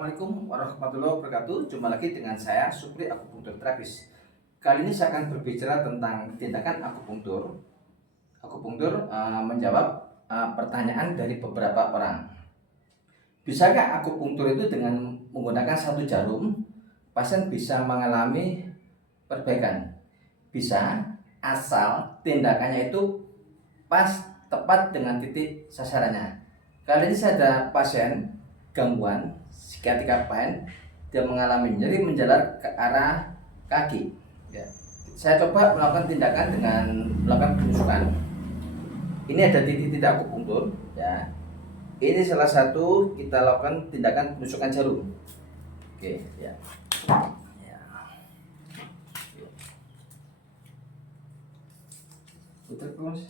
Assalamualaikum warahmatullahi wabarakatuh. Jumpa lagi dengan saya Supri, akupunktur terapis. Kali ini saya akan berbicara tentang tindakan akupunktur. Akupunktur menjawab pertanyaan dari beberapa orang. Bisakah akupunktur itu dengan menggunakan satu jarum pasien bisa mengalami perbaikan? Bisa, asal tindakannya itu pas, tepat dengan titik sasarannya. Kali ini saya ada pasien gangguan psikiatrika pain, dia mengalami nyeri menjalar ke arah kaki. Ya. Saya coba melakukan tindakan dengan melakukan penusukan. Ini ada titik-titik akupunktur. Ya. Ini salah satu kita lakukan tindakan penusukan jarum. Oke, ya. Ya. Putar terus.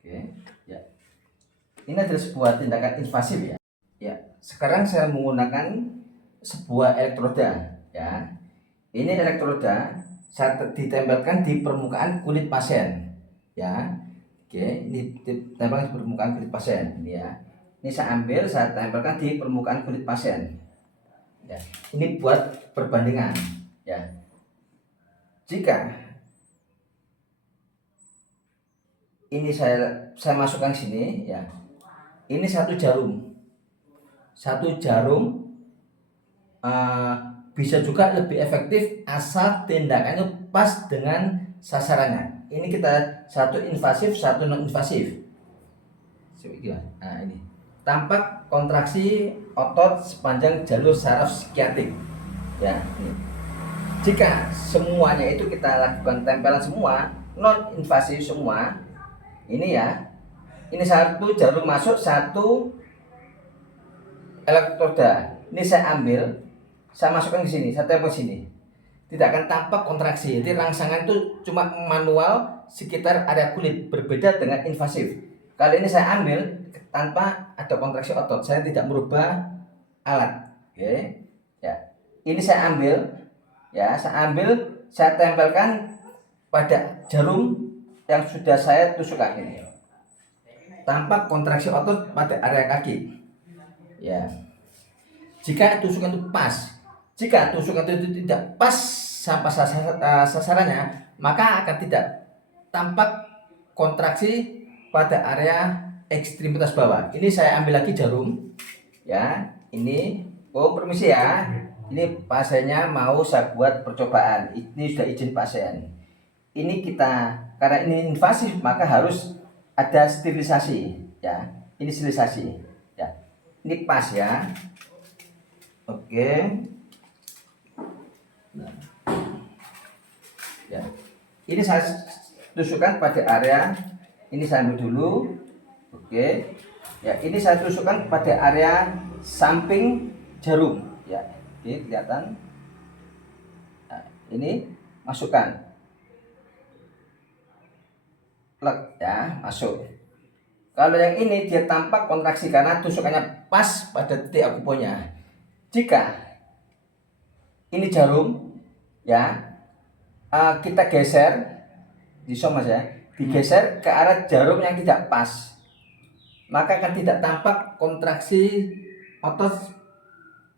Oke, ya. Ini adalah sebuah tindakan invasif ya. Ya, sekarang saya menggunakan sebuah elektroda ya. Ini elektroda saya ditempelkan di permukaan kulit pasien ya. Oke, ini ditempelkan di permukaan kulit pasien ini ya. Ini saya ambil, saya tempelkan di permukaan kulit pasien. Ya. Ini buat perbandingan ya. Jika ini saya masukkan sini ya. Ini satu jarum bisa juga lebih efektif asal tindakannya pas dengan sasarannya. Ini kita satu invasif, satu non invasif. Nah ini tampak kontraksi otot sepanjang jalur saraf psikiatrik ya. Ini. Jika semuanya itu kita lakukan tempelan semua, non invasif semua, ini ya, ini satu jarum masuk, satu elektroda. Ini saya ambil, saya masukkan ke sini, saya tempel sini. Tidak akan tampak kontraksi. Jadi rangsangan itu cuma manual sekitar area kulit, berbeda dengan invasif. Kali ini saya ambil tanpa ada kontraksi otot. Saya tidak merubah alat. Oke. Ya. Ini saya ambil, ya, saya tempelkan pada jarum yang sudah saya tusukkan ini. Tampak kontraksi otot pada area kaki. Ya. Jika tusukan itu pas, jika tusukan itu tidak pas sampai sasarannya, maka akan tidak tampak kontraksi pada area ekstremitas bawah. Ini saya ambil lagi jarum. Ya, ini permisi ya. Ini pasiennya mau saya buat percobaan. Ini sudah izin pasien. Ini kita karena ini invasif maka harus ada sterilisasi ya. Ini sterilisasi ya. Ini pas ya. Oke. Nah. Ya. Ini saya tusukkan pada area ini, saya ambil dulu. Oke. Ya, ini saya tusukkan pada area samping jarum ya. Oke, kelihatan. Nah, ini masukkan. Plek ya, masuk. Kalau yang ini dia tampak kontraksi karena tusukannya pas pada titik akupunturnya. Jika ini jarum ya, kita geser di zoom ya, digeser ke arah jarum yang tidak pas, maka akan tidak tampak kontraksi otot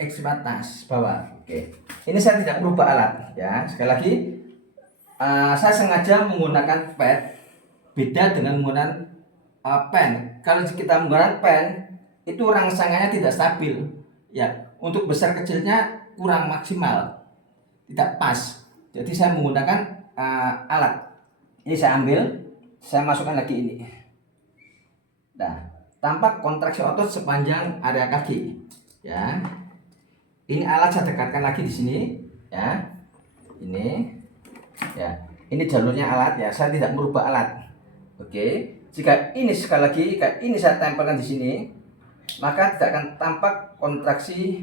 ekstremitas bawah. Oke, ini saya tidak merubah alat ya. Sekali lagi, saya sengaja menggunakan pad. Beda dengan menggunakan pen. Kalau kita menggunakan pen, itu rangsangannya tidak stabil. Ya, untuk besar kecilnya kurang maksimal, tidak pas. Jadi saya menggunakan alat. Ini saya ambil, saya masukkan lagi ini. Nah, tampak kontraksi otot sepanjang area kaki. Ya, ini alat saya dekatkan lagi di sini. Ya, ini. Ya, ini jalurnya alat ya. Saya tidak merubah alat. Oke, jika ini sekali lagi, ini saya tempelkan di sini, maka tidak akan tampak kontraksi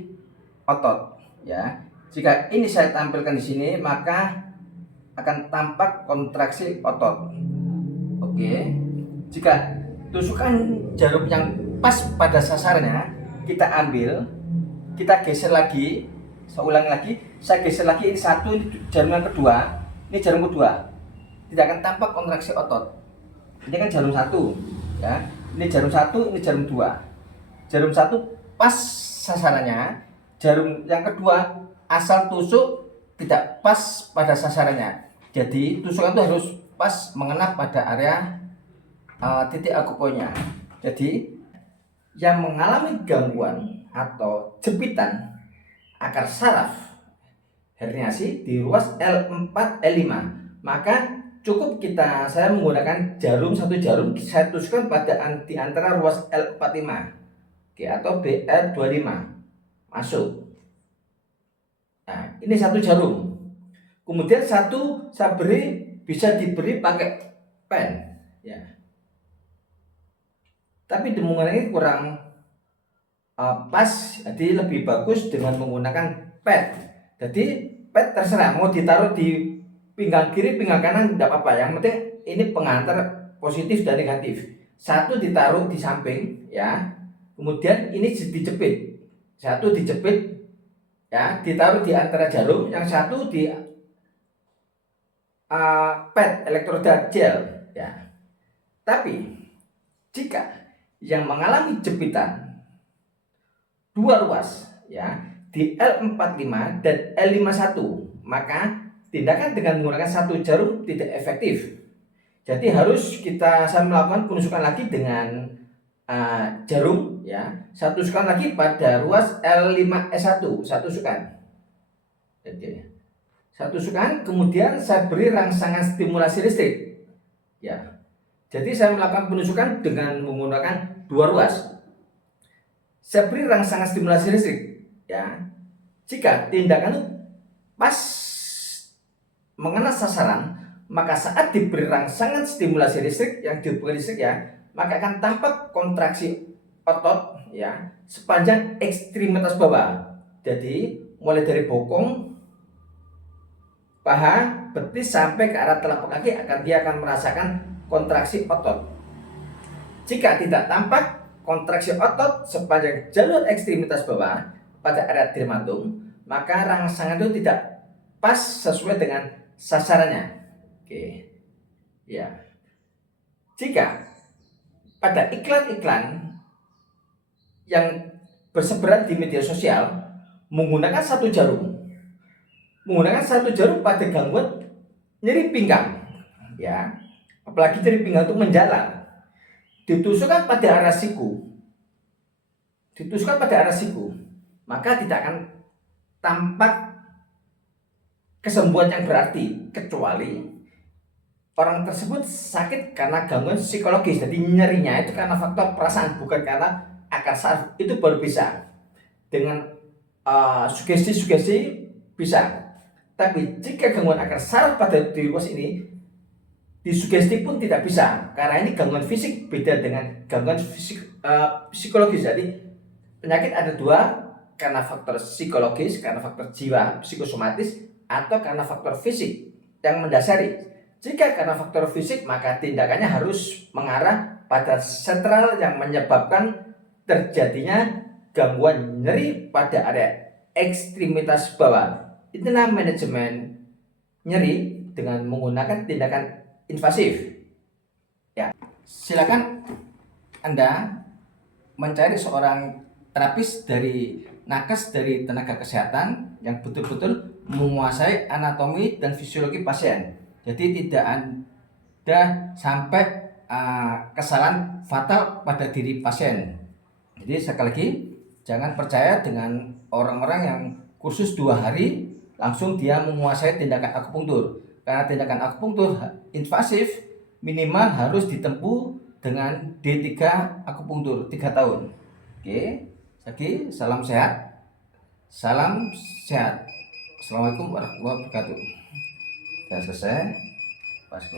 otot. Ya, jika ini saya tampilkan di sini, maka akan tampak kontraksi otot. Oke, jika tusukan jarum yang pas pada sasarannya, kita ambil, kita geser lagi, saya ulangi lagi, saya geser lagi ini satu, ini jarum yang kedua, ini jarum kedua, tidak akan tampak kontraksi otot. Ini kan jarum 1 ya. Ini jarum 1, ini jarum 2. Jarum 1 pas sasarannya, jarum yang kedua asal tusuk tidak pas pada sasarannya. Jadi tusukan itu harus pas mengena pada area titik akupointnya. Jadi yang mengalami gangguan atau jepitan akar saraf herniasi di ruas L4 L5, maka cukup saya menggunakan satu jarum saya tusukkan di antara ruas L45 atau BL25 masuk. Nah, ini satu jarum. Kemudian satu saya bisa diberi pakai pen ya. Tapi menggunakan ini kurang pas, jadi lebih bagus dengan menggunakan pad. Jadi pad terserah mau ditaruh di pinggang kiri, pinggang kanan tidak apa-apa. Yang penting ini pengantar positif dan negatif. Satu ditaruh di samping ya. Kemudian ini dijepit. Satu dijepit ya, ditaruh di antara jarum, yang satu di pad elektroda gel ya. Tapi jika yang mengalami jepitan dua ruas ya di L45 dan L51, maka tindakan dengan menggunakan satu jarum tidak efektif. Jadi saya melakukan penusukan lagi dengan jarum ya. Saya tusukkan lagi pada ruas L5S1, saya tusukkan. Saya tusukkan, kemudian saya beri rangsangan stimulasi listrik ya. Jadi saya melakukan penusukan dengan menggunakan dua ruas. Saya beri rangsangan stimulasi listrik ya. Jika tindakan itu pas mengenai sasaran, maka saat diberi rangsangan stimulasi listrik yang diberi listrik ya, maka akan tampak kontraksi otot ya sepanjang ekstremitas bawah. Jadi mulai dari bokong, paha, betis sampai ke arah telapak kaki dia akan merasakan kontraksi otot. Jika tidak tampak kontraksi otot sepanjang jalur ekstremitas bawah pada area dermatum, maka rangsangan itu tidak pas sesuai dengan sasarannya. Oke. Ya. Jika pada iklan-iklan yang bersebaran di media sosial menggunakan satu jarum pada gangguan nyeri pinggang ya, apalagi nyeri pinggang itu menjalar, ditusukkan pada area siku, maka tidak akan tampak kesembuhan yang berarti, kecuali orang tersebut sakit karena gangguan psikologis. Jadi nyerinya itu karena faktor perasaan, bukan karena akar saraf. Itu baru bisa dengan sugesti-sugesti bisa. Tapi jika gangguan akar saraf pada di ruas ini disugesti pun tidak bisa, karena ini gangguan fisik, beda dengan gangguan psikologis. Jadi penyakit ada dua, karena faktor psikologis, karena faktor jiwa psikosomatis, atau karena faktor fisik yang mendasari. Jika karena faktor fisik, maka tindakannya harus mengarah pada sentral yang menyebabkan terjadinya gangguan nyeri pada area ekstremitas bawah. Itulah manajemen nyeri dengan menggunakan tindakan invasif. Ya, silakan Anda mencari seorang terapis dari nakes, dari tenaga kesehatan yang betul-betul menguasai anatomi dan fisiologi pasien. Jadi tidak ada sampai kesalahan fatal pada diri pasien. Jadi sekali lagi, jangan percaya dengan orang-orang yang kursus 2 hari langsung dia menguasai tindakan akupunktur. Karena tindakan akupunktur invasif minimal harus ditempuh dengan D3 akupunktur 3 tahun. Oke, lagi salam sehat. Salam sehat. Assalamualaikum warahmatullahi wabarakatuh. Sudah selesai. Pasku.